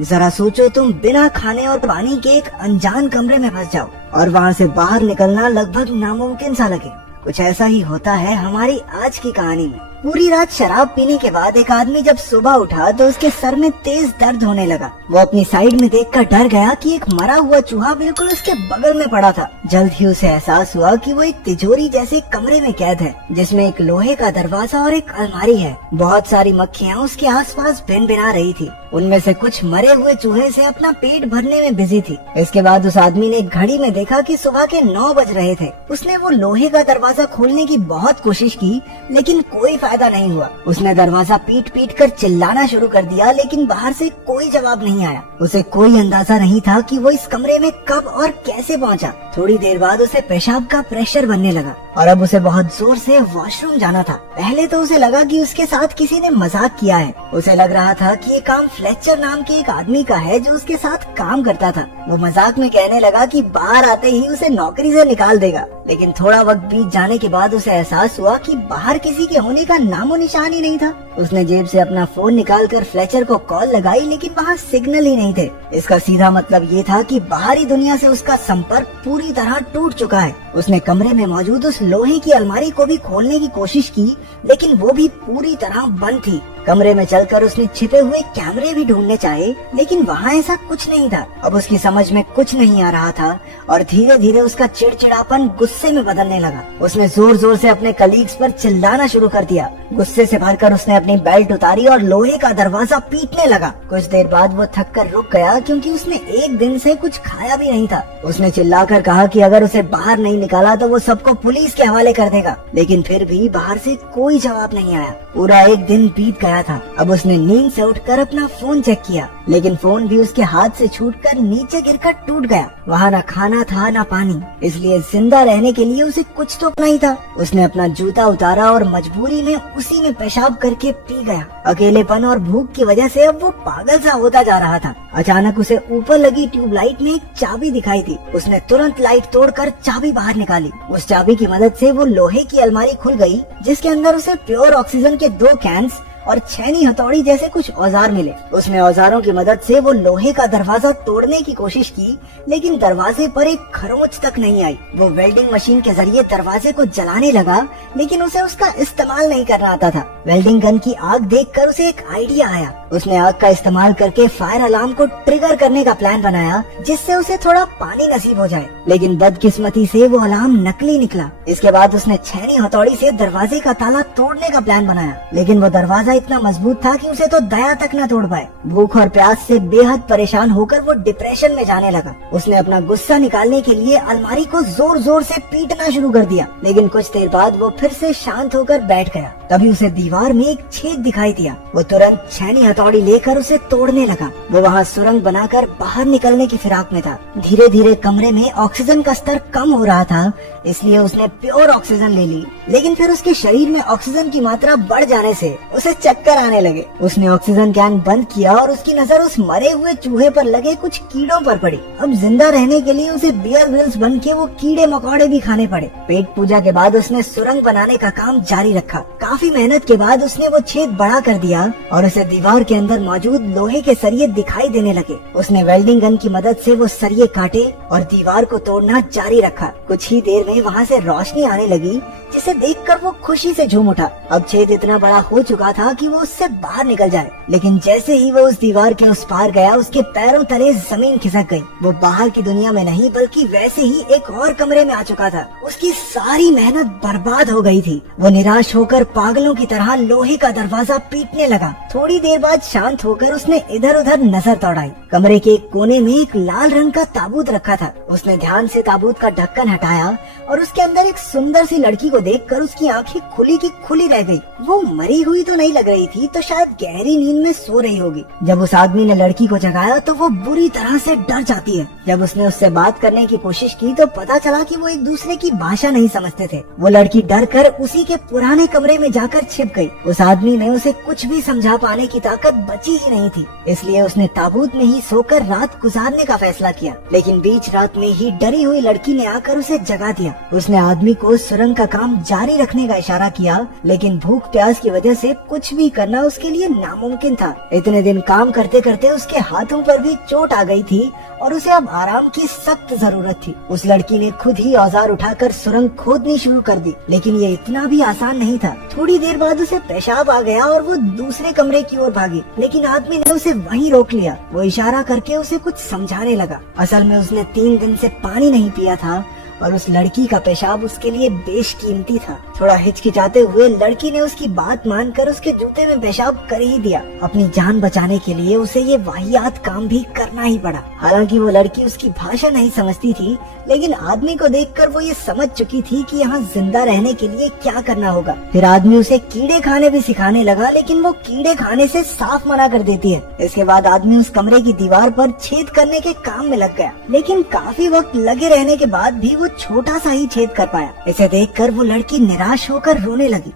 जरा सोचो, तुम बिना खाने और पानी के एक अनजान कमरे में फंस जाओ और वहाँ से बाहर निकलना लगभग नामुमकिन सा लगे। कुछ ऐसा ही होता है हमारी आज की कहानी में। पूरी रात शराब पीने के बाद एक आदमी जब सुबह उठा तो उसके सर में तेज दर्द होने लगा। वो अपनी साइड में देखकर डर गया कि एक मरा हुआ चूहा बिल्कुल उसके बगल में पड़ा था। जल्द ही उसे एहसास हुआ कि वो एक तिजोरी जैसे कमरे में कैद है, जिसमें एक लोहे का दरवाजा और एक अलमारी है। बहुत सारी मक्खियाँ उसके आसपास भिनभिना रही थी। उनमें से कुछ मरे हुए चूहे से अपना पेट भरने में बिजी थी। इसके बाद उस आदमी ने घड़ी में देखा कि सुबह के 9 बज रहे थे। उसने वो लोहे का दरवाजा खोलने की बहुत कोशिश की, लेकिन कोई फायदा नहीं हुआ। उसने दरवाजा पीट पीट कर चिल्लाना शुरू कर दिया, लेकिन बाहर से कोई जवाब नहीं आया। उसे कोई अंदाजा नहीं था कि वो इस कमरे में कब और कैसे पहुंचा। थोड़ी देर बाद उसे पेशाब का प्रेशर बनने लगा और अब उसे बहुत जोर से वॉशरूम जाना था। पहले तो उसे लगा कि उसके साथ किसी ने मजाक किया है। उसे लग रहा था कि ये काम फ्लेचर नाम के एक आदमी का है जो उसके साथ काम करता था। वो मजाक में कहने लगा कि बाहर आते ही उसे नौकरी से निकाल देगा। लेकिन थोड़ा वक्त बीत जाने के बाद उसे एहसास हुआ कि बाहर किसी के होने का नामो निशान ही नहीं था। उसने जेब से अपना फोन निकालकर फ्लेचर को कॉल लगाई, लेकिन वहाँ सिग्नल ही नहीं थे। इसका सीधा मतलब ये था कि बाहरी दुनिया से उसका संपर्क पूरी तरह टूट चुका है। उसने कमरे में मौजूद उस लोहे की अलमारी को भी खोलने की कोशिश की, लेकिन वो भी पूरी तरह बंद थी। कमरे में चलकर उसने छिपे हुए कैमरे भी ढूंढने चाहे, लेकिन वहाँ ऐसा कुछ नहीं था। अब उसकी समझ में कुछ नहीं आ रहा था और धीरे धीरे उसका चिड़चिड़ापन गुस्से में बदलने लगा। उसने जोर जोर से अपने कलीग्स पर चिल्लाना शुरू कर दिया। गुस्से से भरकर उसने अपनी बेल्ट उतारी और लोहे का दरवाजा पीटने लगा। कुछ देर बाद वो थक कर रुक गया, क्योंकि उसने एक दिन से कुछ खाया भी नहीं था। उसने चिल्लाकर कहा कि अगर उसे बाहर नहीं निकाला तो वो सबको पुलिस के हवाले कर देगा, लेकिन फिर भी बाहर से कोई जवाब नहीं आया। पूरा एक दिन बीत गया था। अब उसने नींद से उठकर अपना फोन चेक किया, लेकिन फोन भी उसके हाथ से छूटकर नीचे गिरकर टूट गया। वहाँ न खाना था न पानी, इसलिए जिंदा रहने के लिए उसे कुछ तो करना ही था। उसने अपना जूता उतारा और मजबूरी में उसी में पेशाब करके पी गया। अकेलेपन और भूख की वजह से अब वो पागल सा होता जा रहा था। अचानक उसे ऊपर लगी ट्यूबलाइट में एक चाबी दिखाई थी। उसने तुरंत लाइट तोड़कर चाबी बाहर निकाली। उस चाबी की मदद से वो लोहे की अलमारी खुल गई, जिसके अंदर उसे प्योर ऑक्सीजन के 2 कैंस और छेनी हथौड़ी जैसे कुछ औजार मिले। उसने औजारों की मदद से वो लोहे का दरवाजा तोड़ने की कोशिश की, लेकिन दरवाजे पर एक खरोंच तक नहीं आई। वो वेल्डिंग मशीन के जरिए दरवाजे को जलाने लगा, लेकिन उसे उसका इस्तेमाल नहीं करना आता था। वेल्डिंग गन की आग देखकर उसे एक आइडिया आया। उसने आग का इस्तेमाल करके फायर अलार्म को ट्रिगर करने का प्लान बनाया, जिससे उसे थोड़ा पानी नसीब हो जाए। लेकिन बदकिस्मती से वो अलार्म नकली निकला। इसके बाद उसने छेनी हथौड़ी से दरवाजे का ताला तोड़ने का प्लान बनाया, लेकिन वो दरवाजा इतना मजबूत था कि उसे तो दया तक न तोड़ पाए। भूख और प्यास से बेहद परेशान होकर वो डिप्रेशन में जाने लगा। उसने अपना गुस्सा निकालने के लिए अलमारी को जोर जोर से पीटना शुरू कर दिया, लेकिन कुछ देर बाद वो फिर से शांत होकर बैठ गया। तभी उसे दीवार में एक छेद दिखाई दिया। वो तुरंत छेनी हथौड़ी लेकर उसे तोड़ने लगा। वो वहाँ सुरंग बनाकर बाहर निकलने की फिराक में था। धीरे धीरे कमरे में ऑक्सीजन का स्तर कम हो रहा था, इसलिए उसने प्योर ऑक्सीजन ले ली, लेकिन फिर उसके शरीर में ऑक्सीजन की मात्रा बढ़ जाने से उसे चक्कर आने लगे। उसने ऑक्सीजन कैन बंद किया और उसकी नजर उस मरे हुए चूहे पर लगे कुछ कीड़ों पर पड़ी। अब जिंदा रहने के लिए उसे बियर ग्रिल्स बन के वो कीड़े मकोड़े भी खाने पड़े। पेट पूजा के बाद उसने सुरंग बनाने का काम जारी रखा। काफी मेहनत के बाद उसने वो छेद बड़ा कर दिया और उसे दीवार के अंदर मौजूद लोहे के सरिये दिखाई देने लगे। उसने वेल्डिंग गन की मदद से वो सरिये काटे और दीवार को तोड़ना जारी रखा। कुछ ही देर में वहाँ से रोशनी आने लगी, जिसे देखकर वो खुशी से झूम उठा। अब छेद इतना बड़ा हो चुका था कि वो उससे बाहर निकल जाए, लेकिन जैसे ही वो उस दीवार के उस पार गया, उसके पैरों तले जमीन खिसक गई। वो बाहर की दुनिया में नहीं बल्कि वैसे ही एक और कमरे में आ चुका था। उसकी सारी मेहनत बर्बाद हो गई थी। वो निराश होकर पागलों की तरह लोहे का दरवाजा पीटने लगा। थोड़ी देर बाद शांत होकर उसने इधर उधर नजर दौड़ाई। कमरे के एक कोने में एक लाल रंग का ताबूत रखा था। उसने ध्यान से ताबूत का ढक्कन हटाया और उसके अंदर एक सुंदर सी लड़की को देखकर उसकी आंखें खुली की खुली रह गई। वो मरी हुई तो नहीं लग रही थी, तो शायद गहरी नींद में सो रही होगी। जब उस आदमी ने लड़की को जगाया तो वो बुरी तरह से डर जाती है। जब उसने उससे बात करने की कोशिश की तो पता चला कि वो एक दूसरे की भाषा नहीं समझते थे। वो लड़की डर कर उसी के पुराने कमरे में जाकर छिप गई। उस आदमी ने उसे कुछ भी समझा पाने की ताकत बची ही नहीं थी, इसलिए उसने ताबूत में ही सोकर रात गुजारने का फैसला किया। लेकिन बीच रात में ही डरी हुई लड़की ने आकर उसे जगा दिया। उसने आदमी को सुरंग का काम जारी रखने का इशारा किया, लेकिन भूख प्यास की वजह से कुछ भी करना उसके लिए नामुमकिन था। इतने दिन काम करते करते उसके हाथों पर भी चोट आ गई थी और उसे अब आराम की सख्त जरूरत थी। उस लड़की ने खुद ही औजार उठाकर सुरंग खोदनी शुरू कर दी, लेकिन ये इतना भी आसान नहीं था। थोड़ी देर बाद उसे पेशाब आ गया और वो दूसरे कमरे की ओर भागी, लेकिन आदमी ने उसे वहीं रोक लिया। वो इशारा करके उसे कुछ समझाने लगा। असल में उसने 3 दिन से पानी नहीं पिया था और उस लड़की का पेशाब उसके लिए बेशकीमती था। थोड़ा हिचकिचाते हुए लड़की ने उसकी बात मानकर उसके जूते में पेशाब कर ही दिया। अपनी जान बचाने के लिए उसे ये वाहियात काम भी करना ही पड़ा। हालांकि वो लड़की उसकी भाषा नहीं समझती थी, लेकिन आदमी को देखकर वो ये समझ चुकी थी कि यहाँ जिंदा रहने के लिए क्या करना होगा। फिर आदमी उसे कीड़े खाने भी सिखाने लगा, लेकिन वो कीड़े खाने से साफ मना कर देती है। इसके बाद आदमी उस कमरे की दीवार पर छेद करने के काम में लग गया, लेकिन काफी वक्त लगे रहने के बाद भी वो छोटा सा ही छेद कर पाया। इसे देखकर वो लड़की निराश होकर रोने लगी।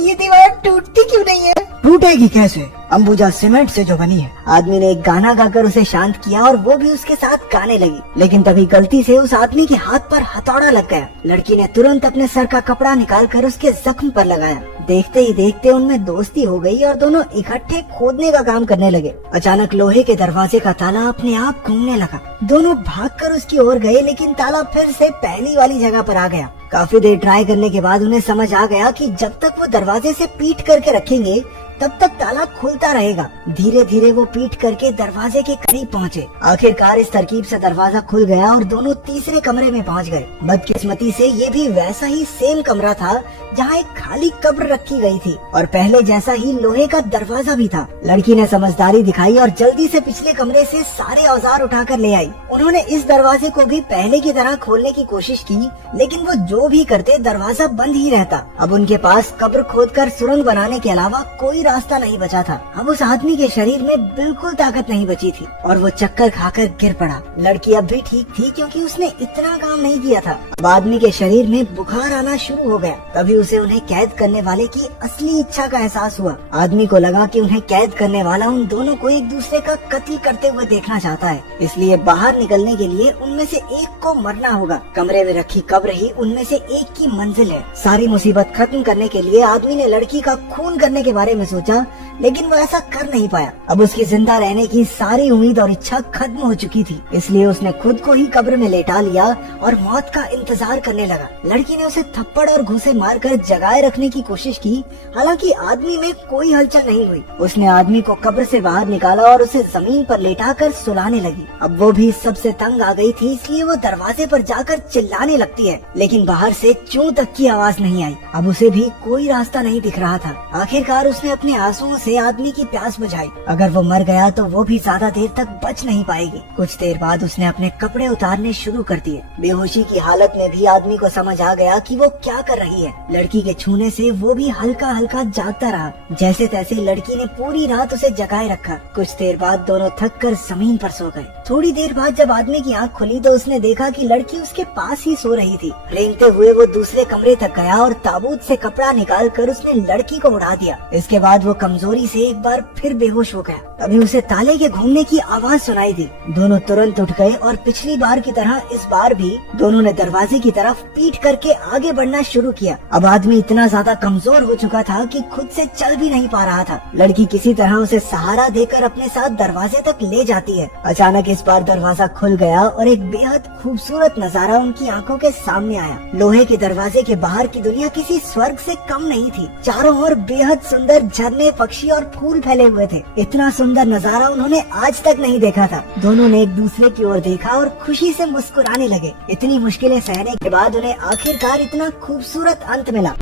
ये दीवार टूटती क्यों नहीं है? टूटेगी कैसे, अंबुजा सीमेंट से जो बनी है। आदमी ने एक गाना गाकर उसे शांत किया और वो भी उसके साथ गाने लगी, लेकिन तभी गलती से उस आदमी के हाथ पर हथौड़ा लग गया। लड़की ने तुरंत अपने सर का कपड़ा निकालकर उसके जख्म पर लगाया। देखते ही देखते उनमें दोस्ती हो गई और दोनों इकट्ठे खोदने का काम करने लगे। अचानक लोहे के दरवाजे का ताला अपने आप घूमने लगा। दोनों भागकर उसकी ओर गए, लेकिन ताला फिर से पहली वाली जगह पर आ गया। काफी देर ट्राई करने के बाद उन्हें समझ आ गया कि जब तक वो दरवाजे से पीट करके रखेंगे तब तक ताला खुलता रहेगा। धीरे धीरे वो पीट करके दरवाजे के करीब पहुँचे। आखिरकार इस तरकीब से दरवाजा खुल गया और दोनों तीसरे कमरे में पहुँच गए। बदकिस्मती से ये भी वैसा ही सेम कमरा था जहाँ एक खाली कब्र रखी गई थी और पहले जैसा ही लोहे का दरवाजा भी था। लड़की ने समझदारी दिखाई और जल्दी से पिछले कमरे से सारे औजार उठाकर ले आई। उन्होंने इस दरवाजे को भी पहले की तरह खोलने की कोशिश की, लेकिन वो जो भी करते दरवाजा बंद ही रहता। अब उनके पास कब्र खोदकर सुरंग बनाने के अलावा कोई रास्ता नहीं बचा था। अब उस आदमी के शरीर में बिल्कुल ताकत नहीं बची थी और वो चक्कर खाकर गिर पड़ा। लड़की अब भी ठीक थी क्योंकि उसने इतना काम नहीं किया था। अब आदमी के शरीर में बुखार आना शुरू हो गया। तभी उसे उन्हें कैद करने वाले की असली इच्छा का एहसास हुआ। आदमी को लगा कि उन्हें कैद करने वाला उन दोनों को एक दूसरे का कत्ल करते हुए देखना चाहता है, इसलिए बाहर निकलने के लिए उनमें से एक को मरना होगा। कमरे में रखी कब्र ही उनमें से एक की मंजिल है। सारी मुसीबत खत्म करने के लिए आदमी ने लड़की का खून करने के बारे में सोचा, लेकिन वो ऐसा कर नहीं पाया। अब उसकी जिंदा रहने की सारी उम्मीद और इच्छा खत्म हो चुकी थी, इसलिए उसने खुद को ही कब्र में लेटा लिया और मौत का इंतजार करने लगा। लड़की ने उसे थप्पड़ और घूंसे मारकर जगाए रखने की कोशिश की, हालांकि आदमी में कोई हलचल नहीं हुई। उसने आदमी को कब्र से बाहर निकाला और उसे जमीन पर लेटाकर सुलाने लगी। अब वो भी सबसे तंग आ गई थी, इसलिए वो दरवाजे पर जाकर चिल्लाने लगती है, लेकिन बाहर से चूं तक की आवाज नहीं आई। अब उसे भी कोई रास्ता नहीं दिख रहा था। आखिरकार उसने अपने आंसुओं से आदमी की प्यास बुझाई। अगर वो मर गया तो वो भी ज्यादा देर तक बच नहीं पाएगी। कुछ देर बाद उसने अपने कपड़े उतारने शुरू कर दिए। बेहोशी की हालत में भी आदमी को समझ आ गया कि वो क्या कर रही है। लड़की के छूने से वो भी हल्का हल्का जागता रहा। जैसे तैसे लड़की ने पूरी रात उसे जगाए रखा। कुछ देर बाद दोनों थक कर जमीन पर सो गए। थोड़ी देर बाद जब आदमी की आंख खुली तो उसने देखा कि लड़की उसके पास ही सो रही थी। रेंगते हुए वो दूसरे कमरे तक गया और ताबूत से कपड़ा निकाल कर उसने लड़की को उड़ा दिया। इसके बाद वो कमजोरी से एक बार फिर बेहोश हो गया। तभी उसे ताले के घूमने की आवाज सुनाई दी। दोनों तुरंत उठ गए और पिछली बार की तरह इस बार भी दोनों ने दरवाजे की तरफ पीट करके आगे बढ़ना शुरू किया। अब आदमी इतना ज्यादा कमजोर हो चुका था कि खुद से चल भी नहीं पा रहा था। लड़की किसी तरह उसे सहारा देकर अपने साथ दरवाजे तक ले जाती है। अचानक इस बार दरवाजा खुल गया और एक बेहद खूबसूरत नजारा उनकी आंखों के सामने आया। लोहे के दरवाजे के बाहर की दुनिया किसी स्वर्ग से कम नहीं थी। चारों ओर बेहद सुंदर झरने, पक्षी और फूल फैले हुए थे। इतना सुंदर नजारा उन्होंने आज तक नहीं देखा था। दोनों ने एक दूसरे की ओर देखा और खुशी से मुस्कुराने लगे। इतनी मुश्किलें सहने के बाद उन्हें आखिरकार इतना खूबसूरत अंत मिला।